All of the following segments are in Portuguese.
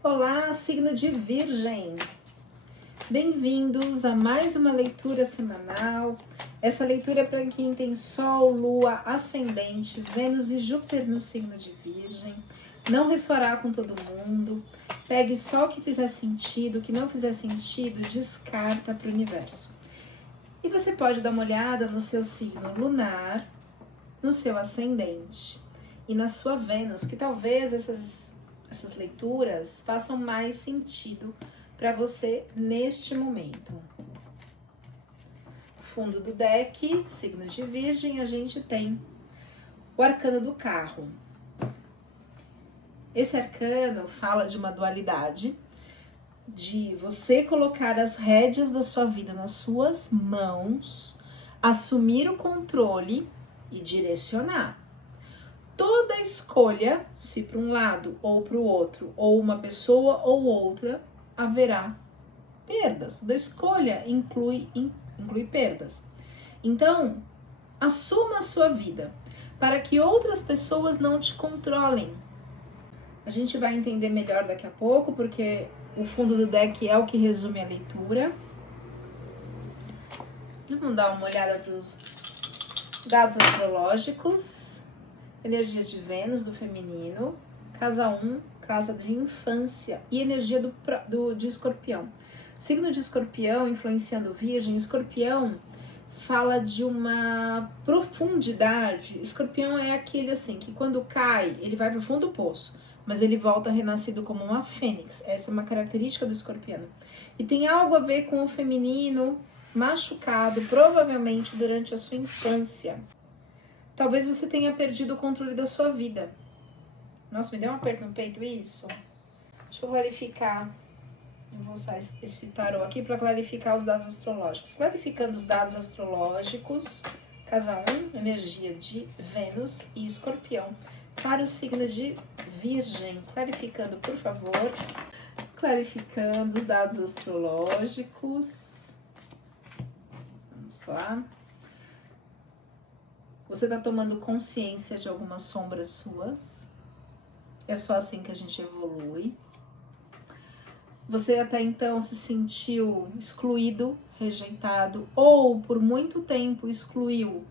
Olá, signo de Virgem! Bem-vindos a mais uma leitura semanal. Essa leitura é para quem tem Sol, Lua, Ascendente, Vênus e Júpiter no signo de Virgem. Não ressoará com todo mundo. Pegue só o que fizer sentido, o que não fizer sentido, descarta para o universo. E você pode dar uma olhada no seu signo lunar, no seu ascendente e na sua Vênus, que talvez essas leituras façam mais sentido para você neste momento. Fundo do deck, signo de Virgem, a gente tem o arcano do carro. Esse arcano fala de uma dualidade, de você colocar as rédeas da sua vida nas suas mãos, assumir o controle e direcionar. Toda escolha, se para um lado ou para o outro, ou uma pessoa ou outra, haverá perdas. Toda escolha inclui perdas. Então, assuma a sua vida para que outras pessoas não te controlem. A gente vai entender melhor daqui a pouco, porque o fundo do deck é o que resume a leitura. Vamos dar uma olhada para os dados astrológicos. Energia de Vênus, do feminino, casa 1, casa de infância, e energia de Escorpião. Signo de Escorpião influenciando Virgem. Escorpião fala de uma profundidade. Escorpião é aquele assim, que quando cai, ele vai para o fundo do poço, mas ele volta renascido como uma fênix. Essa é uma característica do escorpiano. E tem algo a ver com o feminino machucado, provavelmente durante a sua infância. Talvez você tenha perdido o controle da sua vida. Nossa, me deu um aperto no peito isso? Deixa eu clarificar. Eu vou usar esse tarô aqui para clarificar os dados astrológicos. Clarificando os dados astrológicos, casa 1, energia de Vênus e Escorpião. Para o signo de Virgem, clarificando, por favor. Clarificando os dados astrológicos. Vamos lá. Você está tomando consciência de algumas sombras suas. É só assim que a gente evolui. Você até então se sentiu excluído, rejeitado, ou por muito tempo excluiu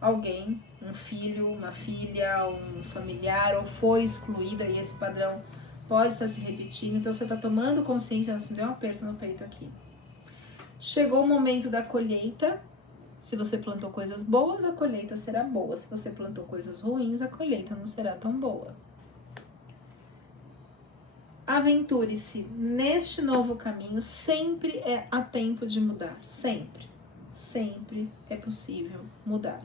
alguém, um filho, uma filha, um familiar, ou foi excluída, e esse padrão pode estar se repetindo. Então você está tomando consciência. Nossa, me deu um aperto no peito aqui. Chegou o momento da colheita. Se você plantou coisas boas, a colheita será boa. Se você plantou coisas ruins, a colheita não será tão boa. Aventure-se neste novo caminho. Sempre há tempo de mudar. Sempre. Sempre é possível mudar.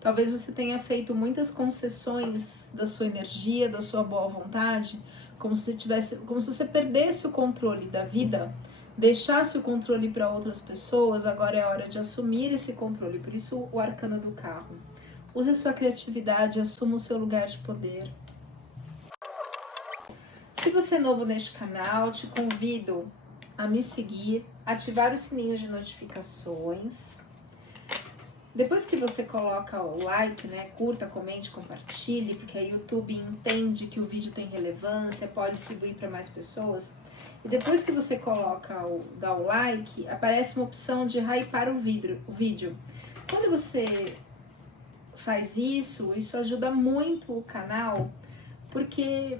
Talvez você tenha feito muitas concessões da sua energia, da sua boa vontade, como se você perdesse o controle da vida, deixasse o controle para outras pessoas. Agora é hora de assumir esse controle. Por isso o arcano do carro. Use sua criatividade, assuma o seu lugar de poder. Se você é novo neste canal, te convido a me seguir, ativar os sininhos de notificações. Depois que você coloca o like, né, curta, comente, compartilhe, porque a YouTube entende que o vídeo tem relevância, pode distribuir para mais pessoas. E depois que você dá o like, aparece uma opção de hypar o vídeo. Quando você faz isso ajuda muito o canal, porque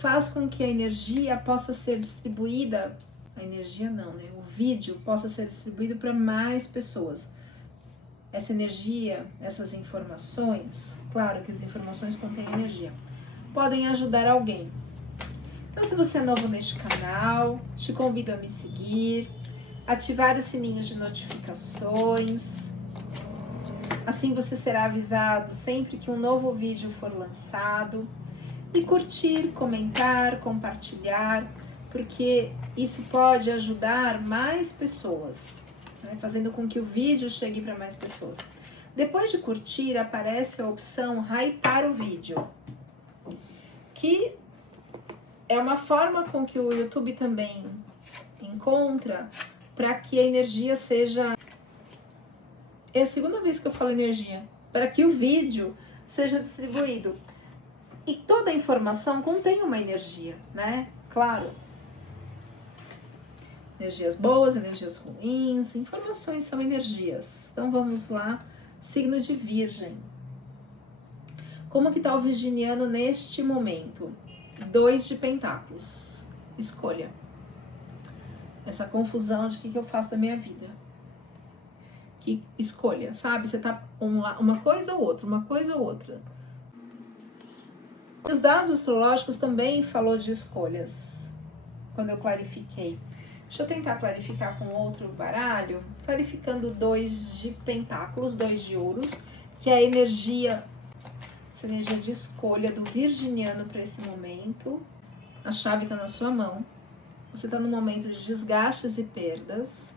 faz com que a energia possa ser distribuída. A energia não, né? O vídeo possa ser distribuído para mais pessoas. Essa energia, essas informações, claro que as informações contêm energia, podem ajudar alguém. Então, se você é novo neste canal, te convido a me seguir, ativar os sininhos de notificações. Assim você será avisado sempre que um novo vídeo for lançado. E curtir, comentar, compartilhar, porque isso pode ajudar mais pessoas, né? Fazendo com que o vídeo chegue para mais pessoas. Depois de curtir, aparece a opção hypar o vídeo, que é uma forma com que o YouTube também encontra para que a energia seja... É a segunda vez que eu falo energia. Para que o vídeo seja distribuído. E toda informação contém uma energia, né? Claro. Energias boas, energias ruins, informações são energias. Então vamos lá, signo de Virgem. Como que tá o virginiano neste momento? 2 de pentáculos. Escolha. Essa confusão de que eu faço da minha vida. Que escolha, sabe? Você tá uma coisa ou outra, uma coisa ou outra. Os dados astrológicos também falou de escolhas, quando eu clarifiquei. Deixa eu tentar clarificar com outro baralho, clarificando 2 de pentáculos, 2 de ouros, que é a energia, essa energia de escolha do virginiano para esse momento. A chave está na sua mão. Você está num momento de desgastes e perdas.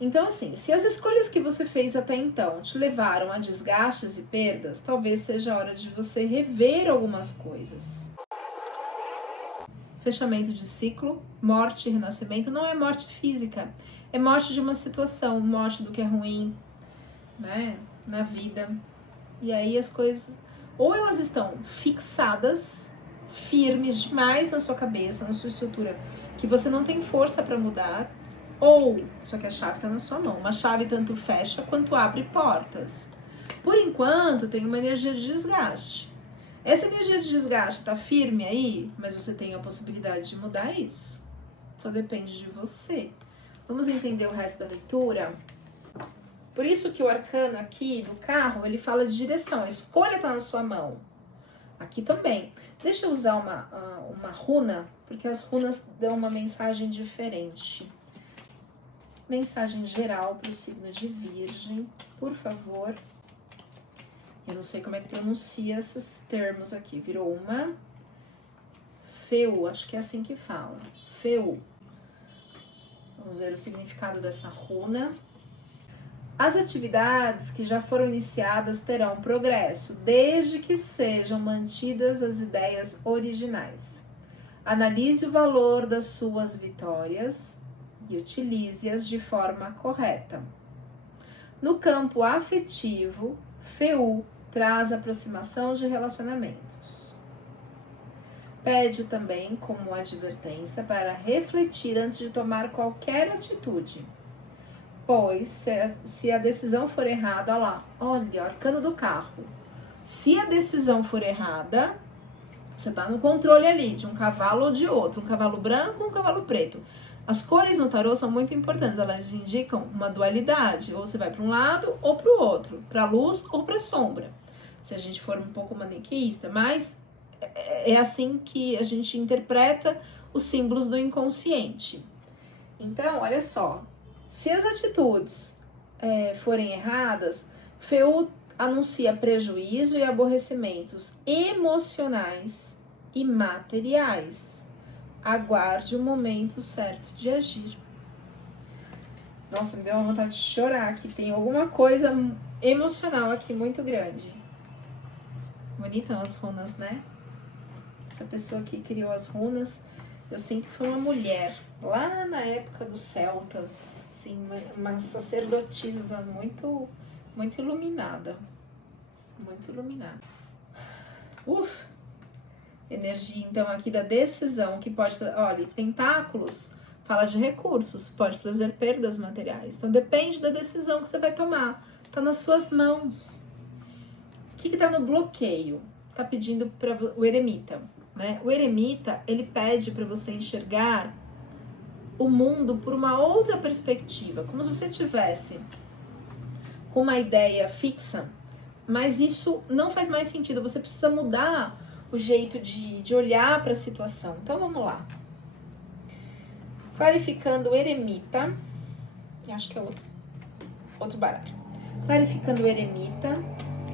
Então, assim, se as escolhas que você fez até então te levaram a desgastes e perdas, talvez seja a hora de você rever algumas coisas. Fechamento de ciclo, morte e renascimento não é morte física, é morte de uma situação, morte do que é ruim, né, na vida. E aí as coisas, ou elas estão fixadas, firmes demais na sua cabeça, na sua estrutura, que você não tem força para mudar, ou, só que a chave está na sua mão, uma chave tanto fecha quanto abre portas. Por enquanto, tem uma energia de desgaste. Essa energia de desgaste está firme aí, mas você tem a possibilidade de mudar isso. Só depende de você. Vamos entender o resto da leitura? Por isso que o arcano aqui do carro, ele fala de direção. A escolha está na sua mão. Aqui também. Deixa eu usar uma runa, porque as runas dão uma mensagem diferente. Mensagem geral para o signo de Virgem, por favor. Eu não sei como é que pronuncia esses termos aqui. Virou uma Feu, acho que é assim que fala. Feu. Vamos ver o significado dessa runa. As atividades que já foram iniciadas terão progresso, desde que sejam mantidas as ideias originais. Analise o valor das suas vitórias e utilize-as de forma correta. No campo afetivo, Feu traz aproximação de relacionamentos. Pede também como advertência para refletir antes de tomar qualquer atitude, pois se a decisão for errada, olha, arcano do carro, se a decisão for errada, você está no controle ali de um cavalo ou de outro, um cavalo branco ou um cavalo preto. As cores no tarô são muito importantes, elas indicam uma dualidade, ou você vai para um lado ou para o outro, para a luz ou para a sombra, se a gente for um pouco maniqueísta, mas é assim que a gente interpreta os símbolos do inconsciente. Então, olha só, se as atitudes forem erradas, Feu anuncia prejuízo e aborrecimentos emocionais e materiais. Aguarde o momento certo de agir. Nossa, me deu uma vontade de chorar aqui. Tem alguma coisa emocional aqui muito grande. Bonitas as runas, né? Essa pessoa que criou as runas, eu sinto que foi uma mulher, lá na época dos celtas, assim, uma sacerdotisa muito, muito iluminada. Muito iluminada. Energia, então, aqui da decisão, que pode... Olha, pentáculos fala de recursos, pode trazer perdas materiais. Então, depende da decisão que você vai tomar. Tá nas suas mãos. O que tá no bloqueio? Tá pedindo para o eremita, né? O eremita, ele pede para você enxergar o mundo por uma outra perspectiva, como se você tivesse com uma ideia fixa, mas isso não faz mais sentido. Você precisa mudar o jeito de olhar para a situação. Então, vamos lá. Clarificando o eremita. Acho que é outro baralho. Clarificando o eremita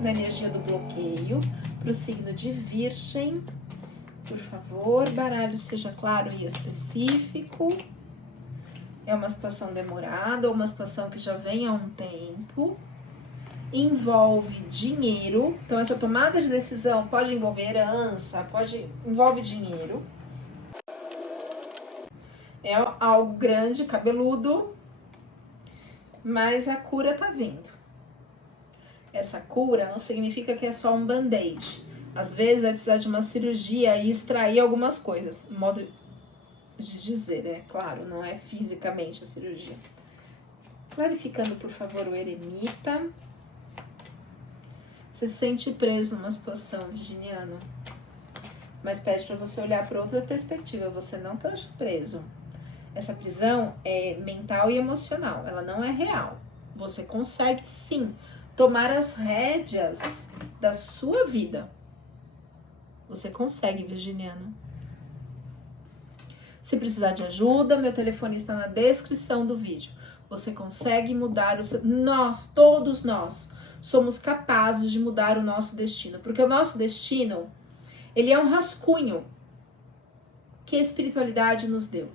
na energia do bloqueio para o signo de Virgem. Por favor, baralho seja claro e específico. É uma situação demorada ou uma situação que já vem há um tempo. Envolve dinheiro, então essa tomada de decisão pode envolver herança, envolve dinheiro. É algo grande, cabeludo, mas a cura tá vindo. Essa cura não significa que é só um band-aid, Às vezes vai precisar de uma cirurgia e extrair algumas coisas. Modo de dizer, né? Claro, não é fisicamente a cirurgia. Clarificando, por favor, o eremita. Você se sente preso numa situação, virginiano. Mas pede para você olhar para outra perspectiva. Você não está preso. Essa prisão é mental e emocional. Ela não é real. Você consegue, sim, tomar as rédeas da sua vida. Você consegue, virginiano. Se precisar de ajuda, meu telefone está na descrição do vídeo. Você consegue mudar o seu... Nós, todos nós, somos capazes de mudar o nosso destino. Porque o nosso destino, ele é um rascunho que a espiritualidade nos deu.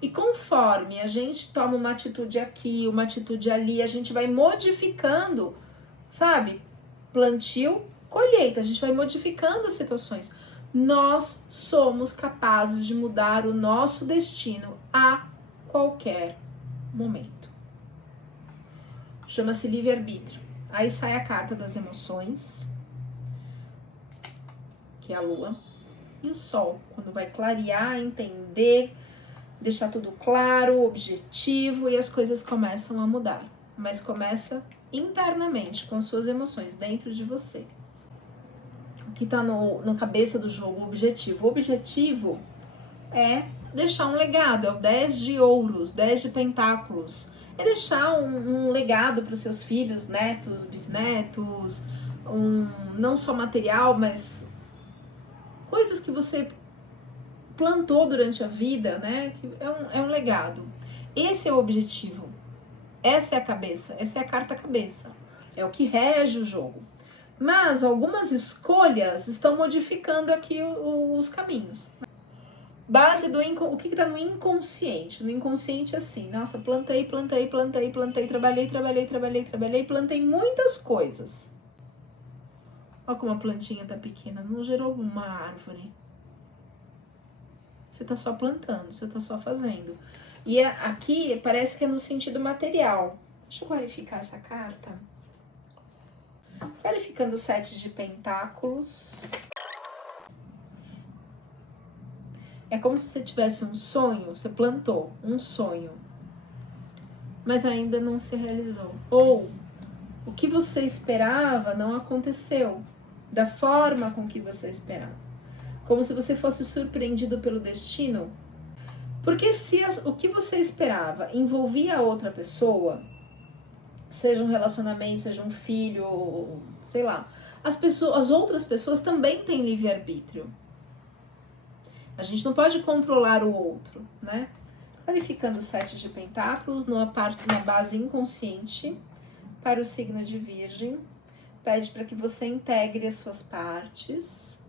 E conforme a gente toma uma atitude aqui, uma atitude ali, a gente vai modificando, sabe? Plantio, colheita, a gente vai modificando as situações. Nós somos capazes de mudar o nosso destino a qualquer momento. Chama-se livre-arbítrio. Aí sai a carta das emoções, que é a lua, e o sol, quando vai clarear, entender, deixar tudo claro, objetivo, e as coisas começam a mudar. Mas começa internamente, com as suas emoções, dentro de você. O que está no cabeça do jogo, o objetivo. O objetivo é deixar um legado, é o 10 de ouros, 10 de pentáculos. É deixar um legado para os seus filhos, netos, bisnetos, não só material, mas coisas que você plantou durante a vida, né? É um legado. Esse é o objetivo. Essa é a cabeça, essa é a carta cabeça. É o que rege o jogo. Mas algumas escolhas estão modificando aqui os caminhos. Base do o que está no inconsciente? No inconsciente, assim, nossa, plantei, trabalhei, plantei muitas coisas. Olha como a plantinha tá pequena, não gerou uma árvore. Você tá só plantando, você tá só fazendo. E aqui parece que é no sentido material. Deixa eu clarificar essa carta. Clarificando o 7 de pentáculos. É como se você tivesse um sonho, você plantou um sonho, mas ainda não se realizou. Ou o que você esperava não aconteceu da forma com que você esperava. Como se você fosse surpreendido pelo destino. Porque se o que você esperava envolvia outra pessoa, seja um relacionamento, seja um filho, sei lá, as outras pessoas também têm livre-arbítrio. A gente não pode controlar o outro, né? Clarificando o 7 de pentáculos na base inconsciente para o signo de Virgem. Pede para que você integre as suas partes.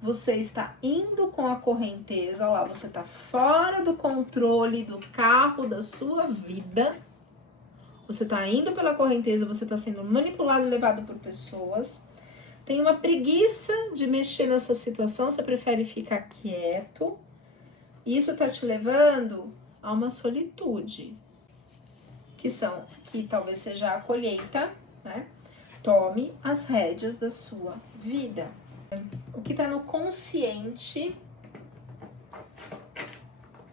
Você está indo com a correnteza, olha lá, você está fora do controle do carro da sua vida. Você está indo pela correnteza, você está sendo manipulado e levado por pessoas. Tem uma preguiça de mexer nessa situação, você prefere ficar quieto. Isso está te levando a uma solitude, que talvez seja a colheita, né? Tome as rédeas da sua vida. O que está no consciente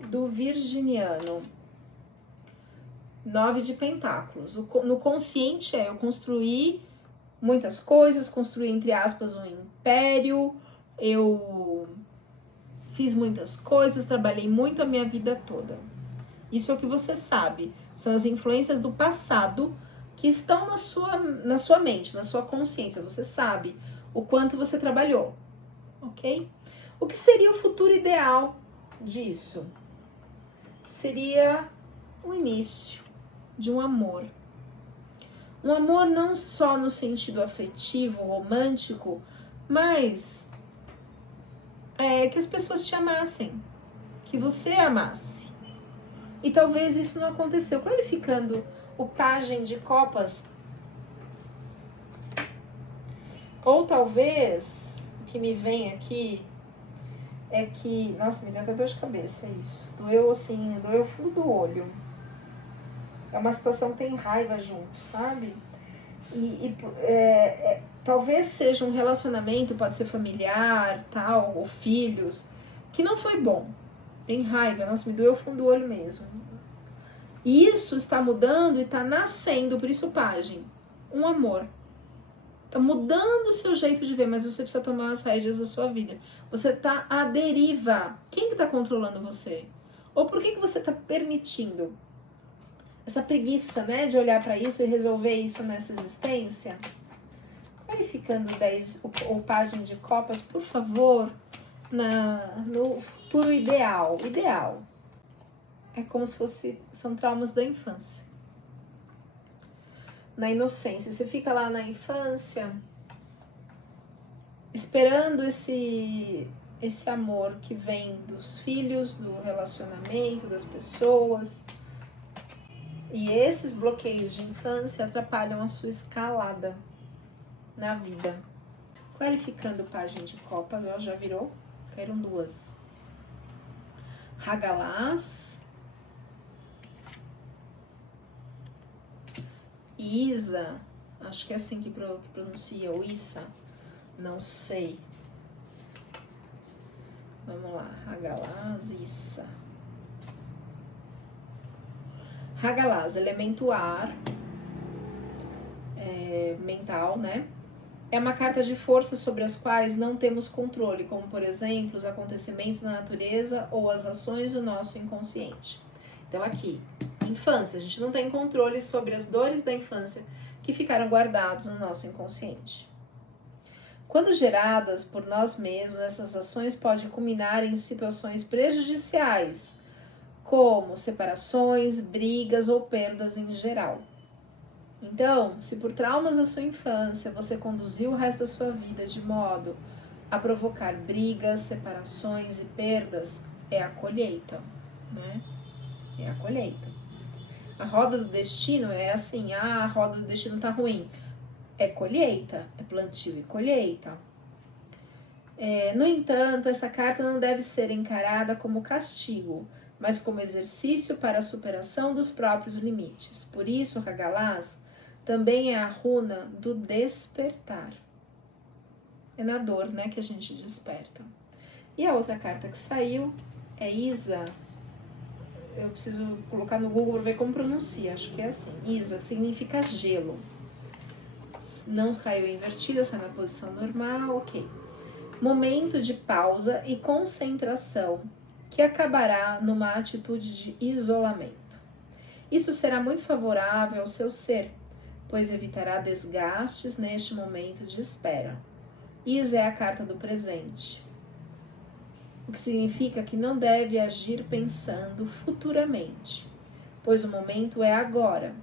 do virginiano? 9 de pentáculos. No consciente eu construí muitas coisas, construí, entre aspas, um império, eu fiz muitas coisas, trabalhei muito a minha vida toda. Isso é o que você sabe. São as influências do passado que estão na sua mente, na sua consciência. Você sabe o quanto você trabalhou, ok? O que seria o futuro ideal disso? Seria o início de um amor. Um amor não só no sentido afetivo, romântico, mas que as pessoas te amassem, que você amasse. E talvez isso não aconteceu. Clarificando o pajem de copas. Ou talvez, o que me vem aqui é que... Nossa, me deu até dor de cabeça isso. Doeu assim, fundo do olho. É uma situação que tem raiva junto, sabe? Talvez seja um relacionamento, pode ser familiar, tal, ou filhos, que não foi bom. Tem raiva, nossa, me doeu o fundo do olho mesmo. E isso está mudando e está nascendo, por isso, pajem, um amor. Está mudando o seu jeito de ver, mas você precisa tomar as rédeas da sua vida. Você está à deriva. Quem que está controlando você? Ou por que você está permitindo essa preguiça, né, de olhar para isso e resolver isso nessa existência? Verificando 10 o pajem de copas, por favor, no futuro ideal. Ideal. É como se são traumas da infância. Na inocência. Você fica lá na infância esperando esse amor que vem dos filhos, do relacionamento, das pessoas. E esses bloqueios de infância atrapalham a sua escalada na vida. Clarificando pajem de copas, ó, já virou? Caíram duas. Hagalaz. Isa, acho que é assim que pronuncia, ou Issa, não sei. Vamos lá, Hagalaz, Issa. Hagalaz, elemento ar, mental, né? É uma carta de força sobre as quais não temos controle, como, por exemplo, os acontecimentos na natureza ou as ações do nosso inconsciente. Então, aqui, infância, a gente não tem controle sobre as dores da infância que ficaram guardados no nosso inconsciente. Quando geradas por nós mesmos, essas ações podem culminar em situações prejudiciais, como separações, brigas ou perdas em geral. Então, se por traumas da sua infância você conduziu o resto da sua vida de modo a provocar brigas, separações e perdas, é a colheita, né? É a colheita. A roda do destino é assim, a roda do destino tá ruim. É colheita, é plantio e colheita. No entanto, essa carta não deve ser encarada como castigo, mas como exercício para a superação dos próprios limites. Por isso, Hagalaz também é a runa do despertar. É na dor, né, que a gente desperta. E a outra carta que saiu é Isa. Eu preciso colocar no Google para ver como pronuncia. Acho que é assim. Isa significa gelo. Não caiu invertida, está na posição normal, ok. Momento de pausa e concentração que acabará numa atitude de isolamento. Isso será muito favorável ao seu ser, pois evitará desgastes neste momento de espera. Isa é a carta do presente, o que significa que não deve agir pensando futuramente, pois o momento é agora.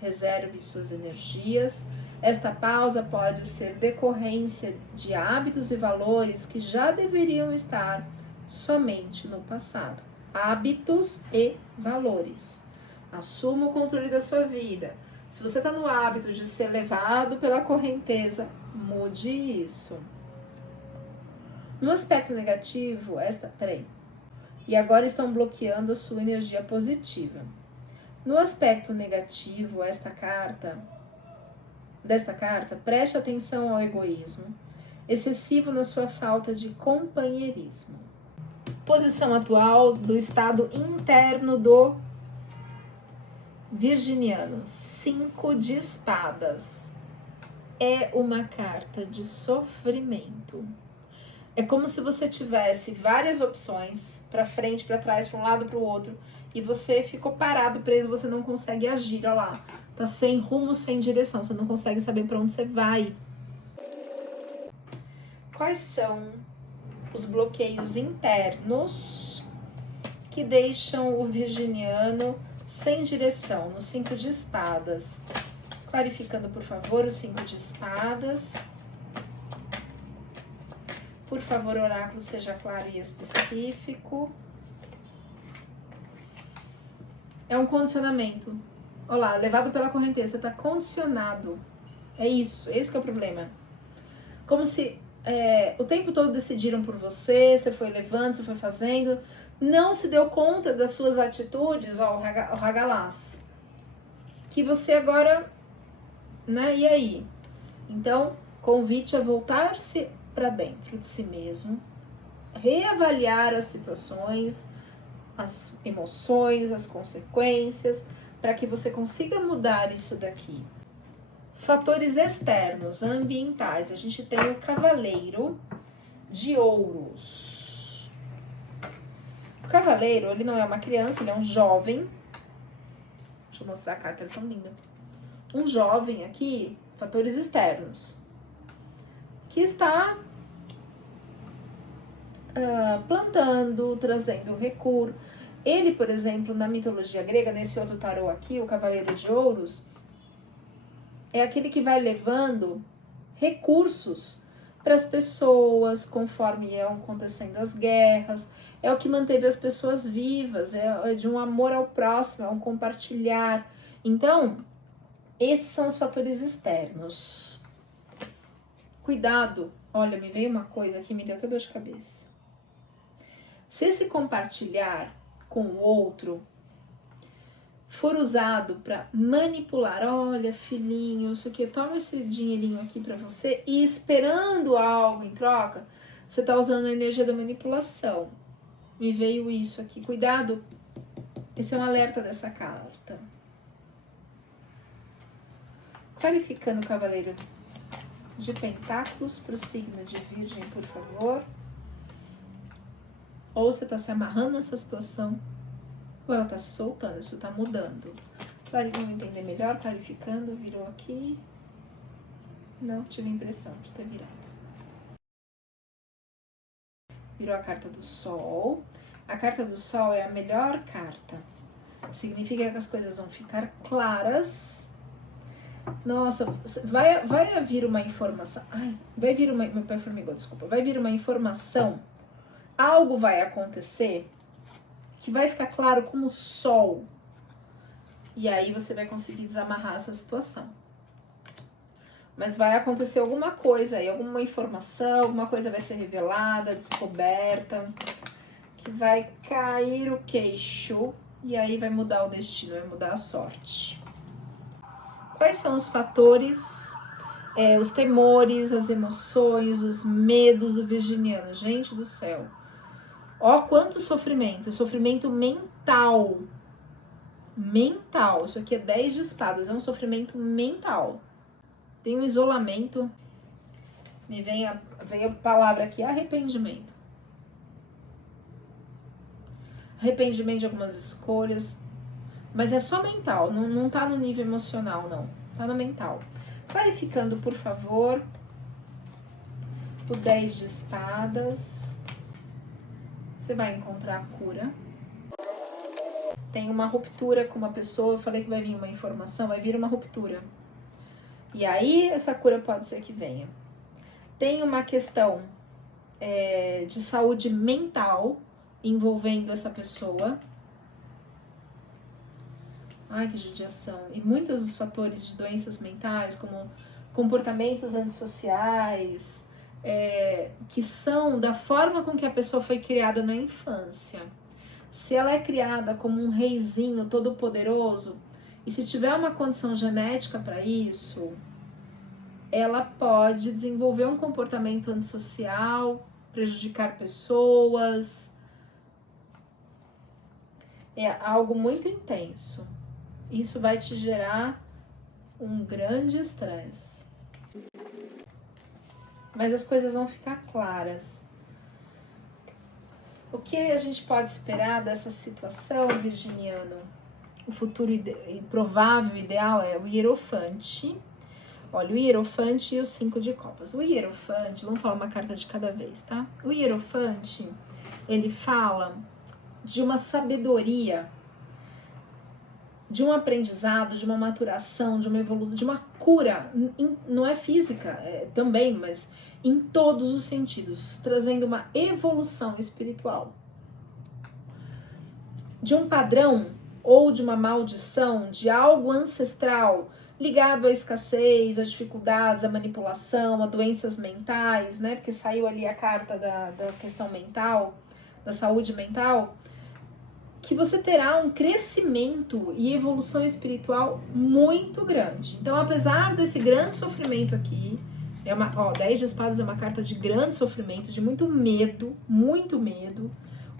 Reserve suas energias. Esta pausa pode ser decorrência de hábitos e valores que já deveriam estar somente no passado. Hábitos e valores. Assuma o controle da sua vida. Se você está no hábito de ser levado pela correnteza, mude isso. No aspecto negativo, e agora estão bloqueando a sua energia positiva. No aspecto negativo, desta carta, preste atenção ao egoísmo, excessivo na sua falta de companheirismo. Posição atual do estado interno do virginiano, 5 de espadas. É uma carta de sofrimento. É como se você tivesse várias opções, para frente, para trás, para um lado, para o outro, e você ficou parado, preso, você não consegue agir, olha lá. Tá sem rumo, sem direção, você não consegue saber para onde você vai. Quais são os bloqueios internos que deixam o virginiano sem direção, no 5 de espadas? Clarificando, por favor, o 5 de espadas. Por favor, oráculo, seja claro e específico. É um condicionamento. Olha lá, levado pela correnteza, você está condicionado. É isso, esse que é o problema. Como se o tempo todo decidiram por você, você foi levando, você foi fazendo, não se deu conta das suas atitudes, ó, o Hagalaz, que você agora né? E aí? Então, convite a voltar-se para dentro de si mesmo, reavaliar as situações, as emoções, as consequências, para que você consiga mudar isso daqui. Fatores externos, ambientais. A gente tem o Cavaleiro de Ouros. O Cavaleiro, ele não é uma criança, ele é um jovem. Deixa eu mostrar a carta, ela é tão linda. Um jovem aqui, fatores externos, que está plantando, trazendo recurso. Ele, por exemplo, na mitologia grega, nesse outro tarô aqui, o Cavaleiro de Ouros, é aquele que vai levando recursos para as pessoas conforme iam acontecendo as guerras. É o que manteve as pessoas vivas, é de um amor ao próximo, é um compartilhar. Então, esses são os fatores externos. Cuidado, olha, me veio uma coisa aqui, me deu até dor de cabeça. Se esse compartilhar com o outro for usado para manipular, olha, filhinho, isso aqui, toma esse dinheirinho aqui para você, e esperando algo em troca, você está usando a energia da manipulação. Me veio isso aqui, cuidado, esse é um alerta dessa carta. Clarificando o Cavaleiro de Pentáculos para o signo de Virgem, por favor. Ou você está se amarrando nessa situação, ou ela está se soltando, isso está mudando. Vamos entender melhor, clarificando, virou aqui. Não tive a impressão de ter virado. Virou a carta do Sol. A carta do Sol é a melhor carta. Significa que as coisas vão ficar claras. Nossa, vai vir uma informação. Ai, vai vir uma. Meu pé formigou, desculpa. Vai vir uma informação. Algo vai acontecer que vai ficar claro como o sol. E aí você vai conseguir desamarrar essa situação. Mas vai acontecer alguma coisa aí, alguma informação, alguma coisa vai ser revelada, descoberta, que vai cair o queixo e aí vai mudar o destino, vai mudar a sorte. Quais são os fatores, os temores, as emoções, os medos do virginiano? Gente do céu. Ó, quanto sofrimento, sofrimento mental. Mental, isso aqui é 10 de espadas, é um sofrimento mental. Tem um isolamento. Me veio a palavra aqui, arrependimento. Arrependimento de algumas escolhas. Mas é só mental, não tá no nível emocional, não. Tá no mental. Clarificando, por favor, o 10 de espadas. Você vai encontrar a cura. Tem uma ruptura com uma pessoa, eu falei que vai vir uma informação, vai vir uma ruptura. E aí, essa cura pode ser que venha. Tem uma questão de saúde mental envolvendo essa pessoa. Ai, que judiação. E muitos dos fatores de doenças mentais, como comportamentos antissociais, que são da forma com que a pessoa foi criada na infância. Se ela é criada como um reizinho todo poderoso, e se tiver uma condição genética para isso, ela pode desenvolver um comportamento antissocial, prejudicar pessoas. É algo muito intenso. Isso vai te gerar um grande estresse. Mas as coisas vão ficar claras. O que a gente pode esperar dessa situação, virginiano? O futuro provável, ideal é o Hierofante. Olha, o Hierofante e o 5 de copas. O Hierofante, vamos falar uma carta de cada vez, tá? O Hierofante, ele fala de uma sabedoria, de um aprendizado, de uma maturação, de uma evolução, de uma cura, não é física também, mas em todos os sentidos, trazendo uma evolução espiritual. De um padrão ou de uma maldição, de algo ancestral, ligado à escassez, às dificuldades, à manipulação, a doenças mentais, né? Porque saiu ali a carta da questão mental, da saúde mental. que você terá um crescimento e evolução espiritual muito grande. Então, apesar desse grande sofrimento aqui, 10 de espadas é uma carta de grande sofrimento, de muito medo,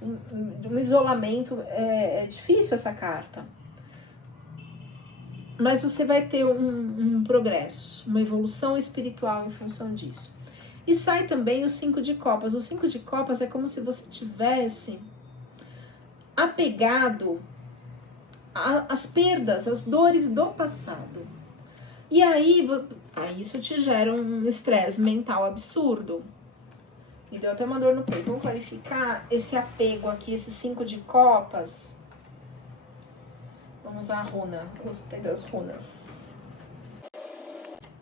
um isolamento, é difícil essa carta. Mas você vai ter um progresso, uma evolução espiritual em função disso. E sai também o 5 de copas. O 5 de copas é como se você tivesse apegado às perdas, às dores do passado. E aí isso te gera um estresse mental absurdo. Me deu até uma dor no peito. Vamos clarificar esse apego aqui, esse 5 de copas. Vamos usar a runa, gostei das runas.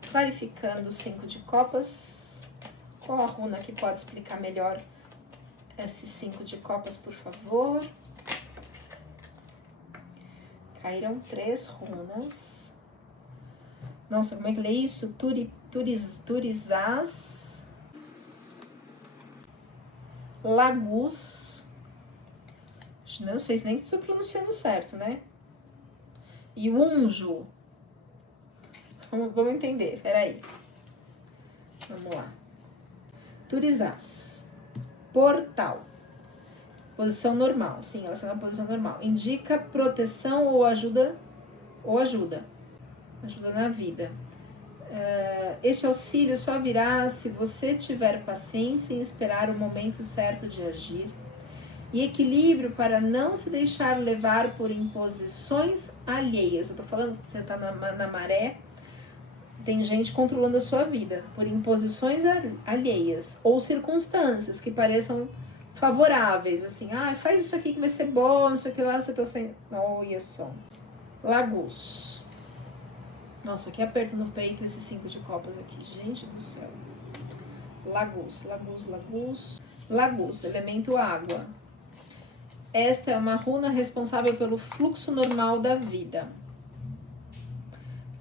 Clarificando o 5 de copas. Qual a runa que pode explicar melhor esse 5 de copas, por favor? Caíram 3 runas. Nossa, como é que lê isso? Turizás. Lagus. Não sei se nem estou pronunciando certo, né? E Unjo. Vamos entender, peraí. Vamos lá. Turizás. Portal. Posição normal. Sim, ela está na posição normal. Indica proteção ou ajuda. Ajuda na vida. Este auxílio só virá se você tiver paciência em esperar o momento certo de agir e equilíbrio para não se deixar levar por imposições alheias. Eu tô falando que você tá na maré, tem gente controlando a sua vida por imposições alheias ou circunstâncias que pareçam favoráveis, assim, faz isso aqui que vai ser bom, isso aqui lá, você tá sem... Olha só. Lagus. Nossa, que aperto no peito esse 5 de copas aqui, gente do céu. Lagus, elemento água. Esta é uma runa responsável pelo fluxo normal da vida,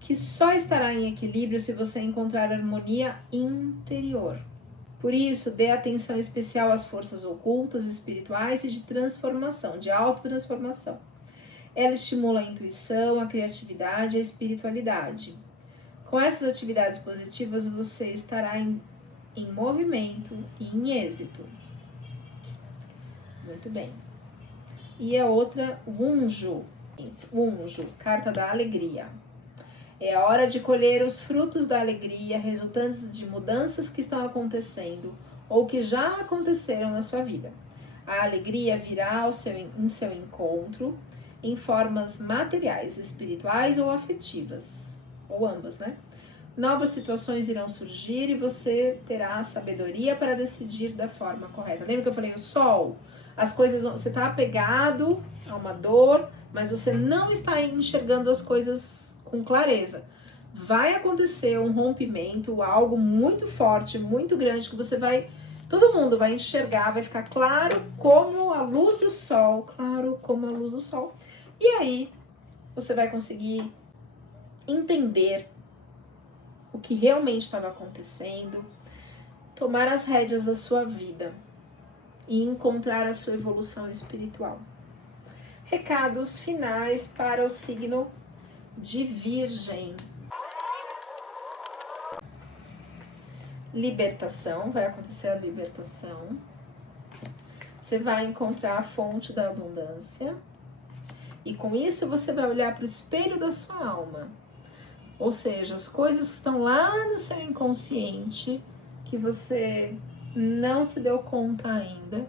que só estará em equilíbrio se você encontrar harmonia interior. Por isso, dê atenção especial às forças ocultas, espirituais e de transformação, de autotransformação. Ela estimula a intuição, a criatividade e a espiritualidade. Com essas atividades positivas, você estará em movimento e em êxito. Muito bem. E a outra, Unjo, carta da alegria. É a hora de colher os frutos da alegria resultantes de mudanças que estão acontecendo ou que já aconteceram na sua vida. A alegria virá em seu encontro em formas materiais, espirituais ou afetivas, ou ambas, né? Novas situações irão surgir e você terá a sabedoria para decidir da forma correta. Lembra que eu falei o sol? As coisas, você está apegado a uma dor, mas você não está enxergando as coisas com clareza. Vai acontecer um rompimento, algo muito forte, muito grande, que você vai... Todo mundo vai enxergar, vai ficar claro como a luz do sol. E aí, você vai conseguir entender o que realmente estava acontecendo, tomar as rédeas da sua vida e encontrar a sua evolução espiritual. Recados finais para o signo de Virgem. Libertação, vai acontecer a libertação. Você vai encontrar a fonte da abundância. E com isso você vai olhar para o espelho da sua alma. Ou seja, as coisas que estão lá no seu inconsciente, que você não se deu conta ainda,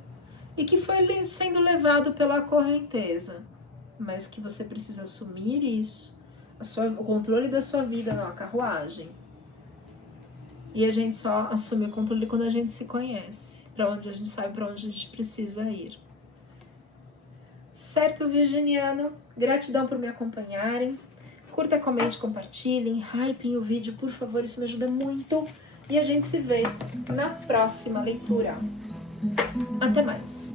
e que foi sendo levado pela correnteza, mas que você precisa assumir isso, o controle da sua vida, não, a carruagem. E a gente só assume o controle quando a gente se conhece, para onde a gente sabe para onde a gente precisa ir. Certo, virginiano? Gratidão por me acompanharem. Curta, comente, compartilhem, hypem o vídeo, por favor, isso me ajuda muito. E a gente se vê na próxima leitura. Até mais!